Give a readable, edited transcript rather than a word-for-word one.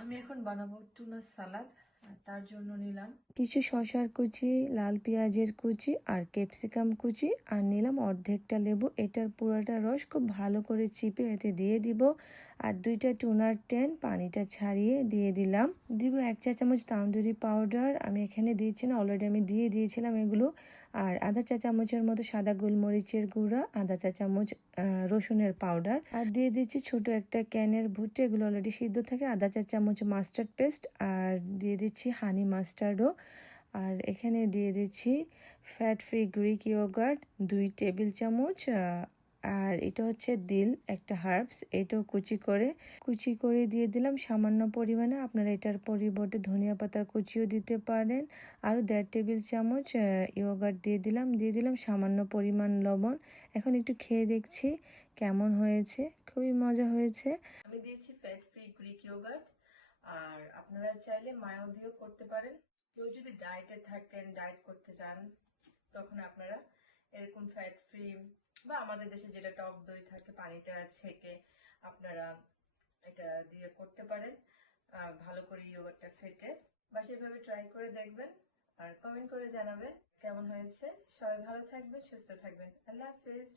আমি এখন বানাবো টুনা সালাদ। তার জন্য নিলাম কিছু শসার কুচি, লাল পেঁয়াজের কুচি আর ক্যাপসিকাম কুচি, আর নিলাম অর্ধেকটা লেবু। এটার পুরোটা রস খুব ভালো করে চিপে এতে দিয়ে দিব। আর 2টা টুনার ট্যান পানিটা ছাড়িয়ে দিয়ে দিলাম। দিব 1 চা চামচ তান্দুরি পাউডার, আমি এখানে দিয়েছি না, অলরেডি আমি দিয়ে দিয়েছিলাম এগুলো। আর আধা চা চামচের মতো সাদা গোলমরিচের গুঁড়া, আধা চা চামচ রসুনের পাউডার, আর দিয়ে দিচ্ছি ছোট একটা ক্যানের ভুট্টা, এগুলো অলরেডি সিদ্ধ থাকে, আধা চা চামচ মাস্টার্ড পেস্ট, আর দিয়ে দিচ্ছি হানি মাস্টার্ডও। আর এখানে দিয়ে দিচ্ছি fat free Greek yogurt 2 table চামচ। আর এটা হচ্ছে দিল, একটা হার্বস, এটাও কুচি করে দিয়ে দিলাম সামান্য পরিমাণে। আপনারা এটার পরিবর্তে ধনিয়া পাতার কুচিও দিতে পারেন। আরও 1.5 টেবিল চামচ ইয়োগার্ট দিয়ে দিলাম সামান্য পরিমাণ লবণ। এখন একটু খেয়ে দেখছি কেমন হয়েছে। খুবই মজা হয়েছে। আমি দিয়েছি ফ্যাট ফ্রি গ্রিক ইয়োগার্ট, আর আপনারা চাইলে মায়ো দিয়েও করতে পারেন। কেউ যদি ডায়েটে থাকেন, ডায়েট করতে চান, তখন আপনারা এরকম ফ্যাট ফ্রি বা আমাদের দেশে যেটা টক দই থাকে পানিটা ছেঁকে আপনারা এটা দিয়ে করতে পারেন। ভালো করে ইয়োগার্টটা ফেটে বা সেভাবে ট্রাই করে দেখবেন আর কমেন্ট করে জানাবেন কেমন হয়েছে। সবাই ভালো থাকবেন, সুস্থ থাকবেন। আল্লাহ হাফিজ।